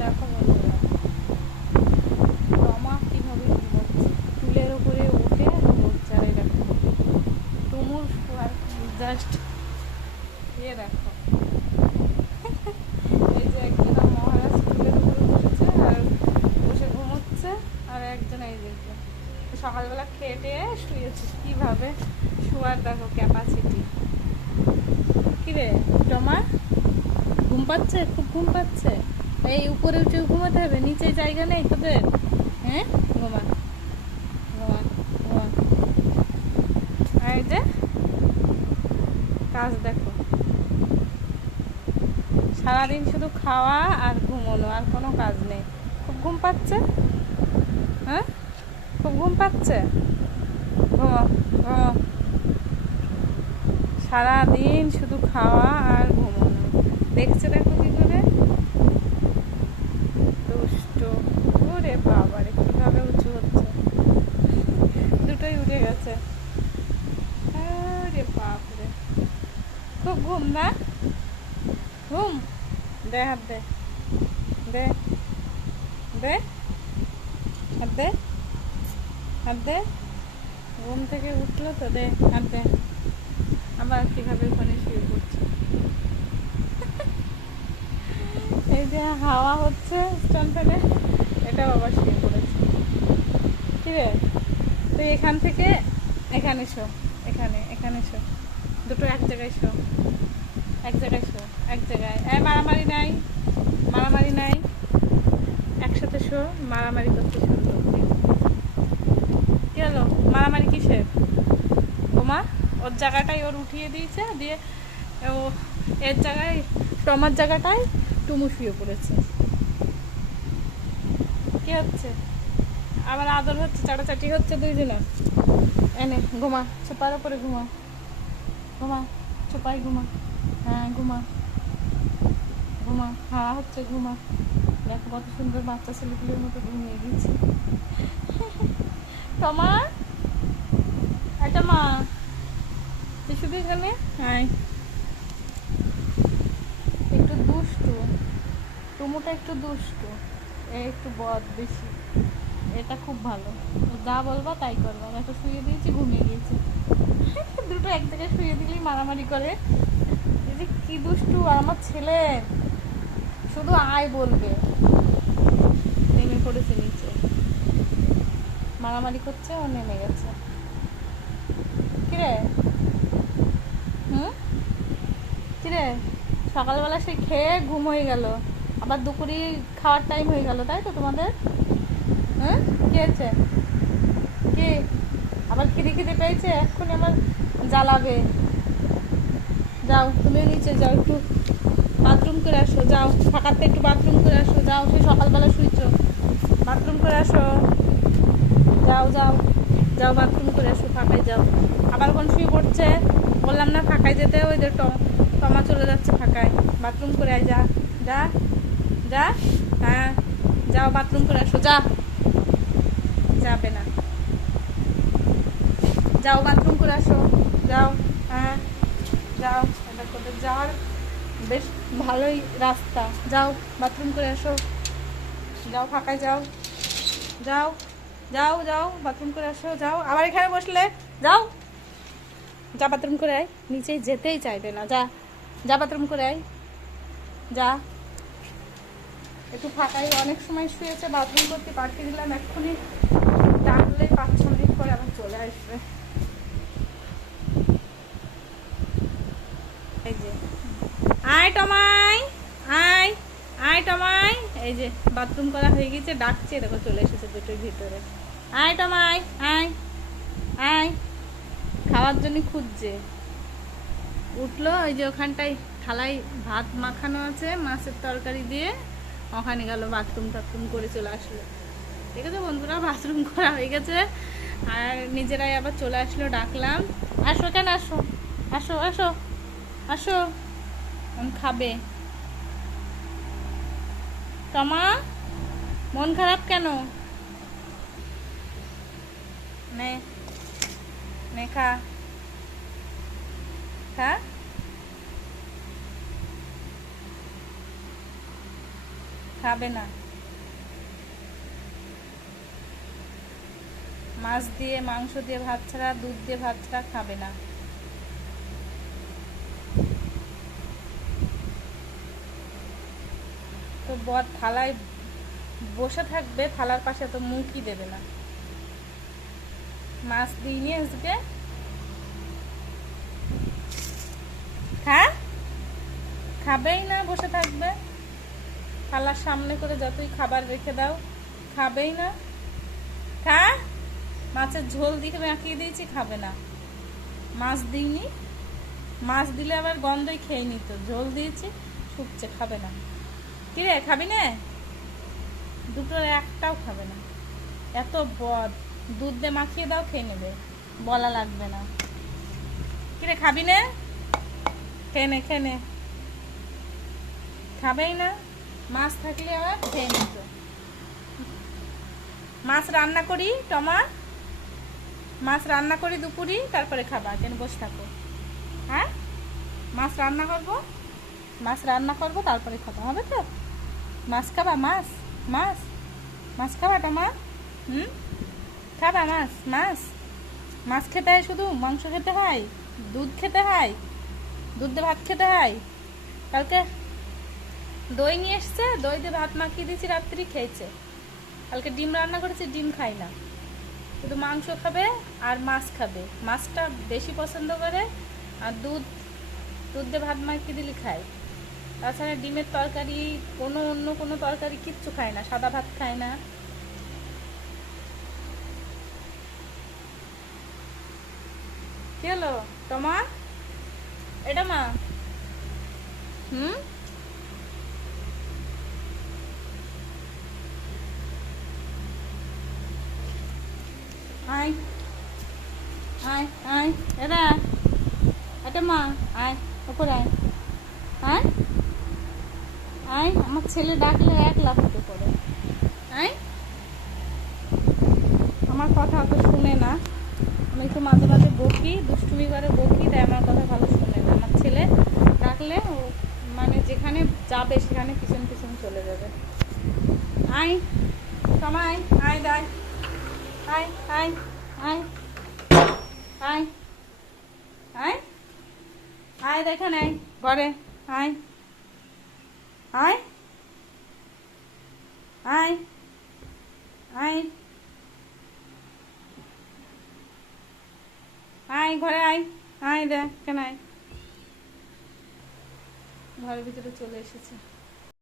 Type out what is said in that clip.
দেখো বন্ধুরা, টমা কিভাবে ঘুমোচ্ছে, চুলের ওপরে উঠে ঘুমোচ্ছে। আর এই দেখো টুমুর আর জাস্ট দেখো, এই যে একজন মহারাজ চুলের উপরে বসেছে আর বসে ঘুমোচ্ছে, আর একজন এই যে সকালবেলা খেয়ে টেয়ে শুয়েছে। কিভাবে শোয়ার দেখো ক্যাপাসিটি। কিরে টমা, ঘুম পাচ্ছে? খুব ঘুম পাচ্ছে? এই উপরে উঠে ঘুমাতে হবে, নিচে জায়গা নেই তোদের? হ্যাঁ, ঘুমা ঘুমা ঘুমা। এই যে কাজ দেখো, সারাদিন শুধু খাওয়া আর ঘুমোনো, আর কোনো কাজ নেই। খুব ঘুম পাচ্ছে? হ্যাঁ, খুব ঘুম পাচ্ছে? ঘুমো ঘুমো, সারাদিন শুধু খাওয়া আর ঘুমোনো। দেখছে দেখো কি করে দুষ্ট। ওরে বাবারে, কিভাবে উঁচু হচ্ছে, দুটোই উঠে গেছে। আরে বাপরে, খুব ঘুম না? ঘুম দে, হাত দে, দে দে, হাত দে, হাত দে। ঘুম থেকে উঠলো তো, দে হাত দে। আবার কিভাবে ওখানে শুয়ে পড়ছে। এই যে হাওয়া হচ্ছে স্ট্যান্ড ফ্যানে, এটাও আবার শুয়ে পড়েছে। কি রে, তুই এখান থেকে এখানে শো, এখানে এখানে শো, দুটো এক জায়গায় শো, এক জায়গায় শো, এক জায়গায়। মারামারি নাই, মারামারি নাই, একসাথে শো। মারামারি করতে শুরু করতে কি হলো? মারামারি কিসের? ওমা, ওর জায়গাটাই ওর উঠিয়ে দিয়েছে, দিয়ে ও এর জায়গায়, টমার জায়গাটায় টুমু শুয়ে পড়েছে। কি হচ্ছে? আবার আদর হচ্ছে, চাটাচাটি হচ্ছে দুইজনের। এনে ঘুমা, সোপার ওপরে ঘুমা, ঘুমা, সোপায় ঘুমা। হ্যাঁ ঘুমা, ঘুমা, হাওয়া হচ্ছে, ঘুমা। দেখো কত সুন্দর বাচ্চা ছেলেগুলোর মতো ঘুমিয়ে গেছি। টমা, এটা মা, তুই শুধু এখানে আয়। একটু দুষ্টু, টুমুটা একটু দুষ্টু, একটু বদ বেশি। এটা খুব ভালো, যা বলবা তাই করবা। আমি তো শুয়ে দিয়েছি, ঘুমিয়ে গিয়েছি। দুটো এক জায়গায় শুয়ে দিলেই মারামারি করে। এই যে কি দুষ্টু আমার ছেলে, শুধু আয় বলবে। নেমে পড়েছে নিচে, মারামারি করছে, ও নেমে গেছে। কিরে, হুম, কিরে, সকালবেলা সে খেয়ে ঘুম হয়ে গেল, আবার দুপুরে খাওয়ার টাইম হয়ে গেল, তাই তো তোমাদের? হ্যাঁ, কি হয়েছে? কি আবার খিদে খিদে পেয়েছে? এক্ষুনি আমার জ্বালাবে। যাও তুমি নিচে যাও, একটু বাথরুম করে আসো, যাও ফাঁকাতে একটু বাথরুম করে আসো, যাও। সে সকালবেলা শুয়েছো, বাথরুম করে আসো, যাও যাও যাও, বাথরুম করে আসো, ফাঁকায় যাও। আবার কোন শুয়ে পড়ছে, বললাম না ফাঁকায় যেতে। ওই যে টমা চলে যাচ্ছে ফাঁকায়, বাথরুম করে আয়, যা যা যা। হ্যাঁ যাও, বাথরুম করে আসো, যা। যাবে না, যাও বাথরুম করে আসো, যাও। হ্যাঁ যাও, এটা কোথায় যাওয়ার বেশ ভালোই রাস্তা, যাও বাথরুম করে আসো, যাও ফাঁকায় যাও, যাও যাও যাও, বাথরুম করে আসো, যাও। আবার এখানে বসলে, যাও, যা বাথরুম করে আয়। নিচেই যেতেই চাইবে না, যা যা বাথরুম করে আয়, যা। একটু ফাঁকায় অনেক সময় শুয়েছে, বাথরুম করতে পাঠিয়ে দিলাম, এক্ষুনি ডাকলে 5-6 মিনিট পরে আবার চলে আসবে। এই যে আয় টমাই, আয় আয় টমাই। এই যে বাথরুম করা হয়ে গেছে, ডাকছে, দেখো চলে এসেছে দুটোর ভিতরে। আয় টমাই, আয় আয়, খাওয়ার জন্য খুঁজছে। উঠলো, ওই যে ওখানটায় থালায় ভাত মাখানো আছে মাছের তরকারি দিয়ে, ওখানে গেল বাথরুম টাথরুম করে চলে আসলো। ঠিক আছে বন্ধুরা, বাথরুম করা হয়ে গেছে, আর নিজেরাই আবার চলে আসলো। ডাকলাম, আসো কেন, আসো আসো আসো আসো, খাবে। টমা, মন খারাপ কেন? নে নে, খা খা। খাবে না। মাছ দিয়ে মাংস দিয়ে ভাত ছাড়া, দুধ দিয়ে ভাত ছাড়া খাবে না। তো বর থালায় বসে থাকবে, থালার পাশে তো মুখই দেবে না। মাছ দিইনি আজকে। খাবেই না, বসে থাকবে। থালার সামনে করে যতই খাবার রেখে দাও, খাবেই না। মাছের ঝোল দিয়ে মাখিয়ে দিয়েছি, খাবে না। মাছ দিইনি, মাছ দিলে আবার গন্ধই খেয়ে নিত। ঝোল দিয়েছি, শুকছে, খাবে না। কিরে, খাবি না? দুটোর একটাও খাবে না। এত বদ। দুধ দিয়ে মাখিয়ে দাও, খেয়ে নেবে, বলা লাগবে না। কিরে, খাবি না? খেয়ে নে, খেয়ে নে। খাবেই না। মাছ থাকলে আবার খেয়ে নিত। মাছ রান্না করি টমা, মাছ রান্না করি দুপুরি, তারপরে খাবা। কেন বসে থাকো? হ্যাঁ, মাছ রান্না করবো, মাছ রান্না করবো, তারপরে খাবা, হবে তো? মাছ খাবা? মাছ মাছ মাছ খাবা টমা? খাবা মাছ? মাছ মাছ খেতে হয় শুধু? মাংস খেতে হয়? দুধ খেতে হয়? দুধ দিয়ে ভাত খেতে হয়? কালকে দই নিয়ে এসছে, দই দিয়ে ভাত মাখিয়ে দিয়েছি, রাত্রি খেয়েছে। কালকে ডিম রান্না করেছি, ডিম খাই না, শুধু মাংস খাবে আর মাছ খাবে। মাছটা বেশি পছন্দ করে। আর দুধ দিয়ে ভাত মাখিয়ে দিলে খায়। তাছাড়া ডিমের তরকারি, অন্য কোনো তরকারি কিচ্ছু খায় না। সাদা ভাত খায় না। কি হলো টমা? এটা মা? আয় আয় আয়, এটা এটা মা, আয় ওপরে আয়। আয় আয়, আমার ছেলে ডাকলে এক লাফাতে পড়ে। আয়, আমার কথা অত শুনে না। আমি একটু মাঝে মাঝে বকি, দুষ্টুমি করে বকি, তাই আমার কথা ভালো শুনে না। আমার ছেলে ডাকলে ও মানে যেখানে যাবে সেখানে পিছন পিছন চলে যাবে। আয় সময়, আয় দায়, আয় আয় আয় আয় আয় আয়, দেখেন আয় ঘরে, আয় আয় আয় আয় আয় ঘরে, আয় আয়, দেখ কেন, আয়। ঘরের ভিতরে চলে এসেছে।